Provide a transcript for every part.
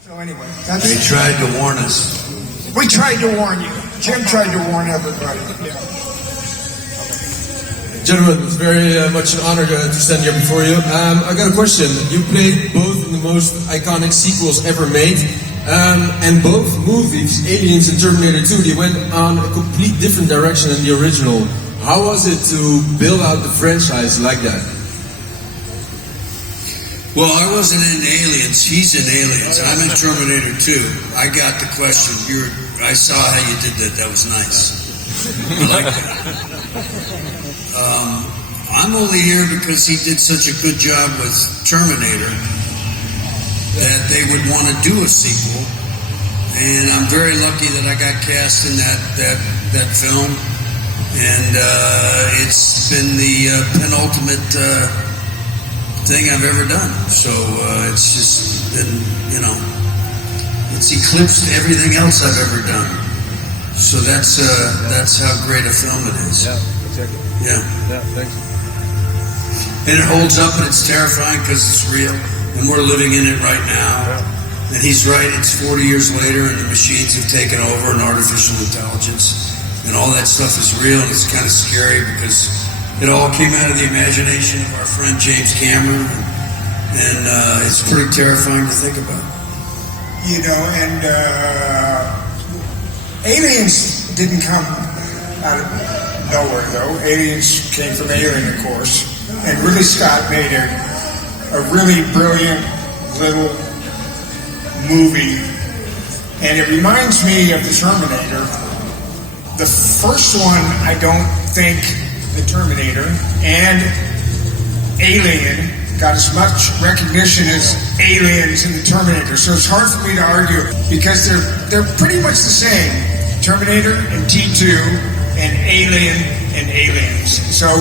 So anyway, They tried to warn us. we tried to warn you. Jim tried to warn everybody. Yeah. Gentlemen, it's very much an honor to stand here before you. I got a question. You played both in the most iconic sequels ever made, and both movies, Aliens and Terminator 2, they went on a complete different direction than the original. How was it to build out the franchise like that? Well, I wasn't in Aliens. He's in Aliens. I'm in Terminator 2. I got the question. I saw how you did that. That was nice. I like that. I'm only here because he did such a good job with Terminator that they would want to do a sequel. And I'm very lucky that I got cast in that film. And it's been the penultimate thing I've ever done. So it's just been, it's eclipsed everything else I've ever done. So that's how great a film it is. Yeah, exactly. Yeah. Yeah, thanks. And it holds up, and it's terrifying because it's real, and we're living in it right now. Yeah. And he's right, it's 40 years later, and the machines have taken over, and artificial intelligence, and all that stuff is real, and it's kind of scary because it all came out of the imagination of our friend James Cameron, and it's pretty terrifying to think about. And Aliens didn't come out of nowhere, though. Aliens came from Alien, of course. And Ridley Scott made a really brilliant little movie. And it reminds me of the Terminator. The first one, I don't think the Terminator and Alien got as much recognition as Aliens and the Terminator. So it's hard for me to argue because they're pretty much the same. Terminator and T2 and Alien and Aliens. So,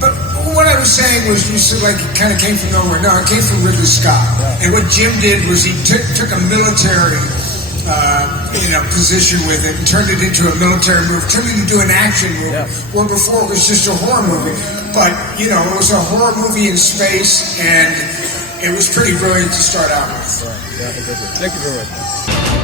but what I was saying was you said like it kind of came from nowhere. No, it came from Ridley Scott. Yeah. And what Jim did was he took a military position with it and turned it into a military movie, turned it into an action movie. Yeah. Where before it was just a horror movie. But, it was a horror movie in space, and it was pretty brilliant to start out with. Right. Yeah, exactly. Thank you very much.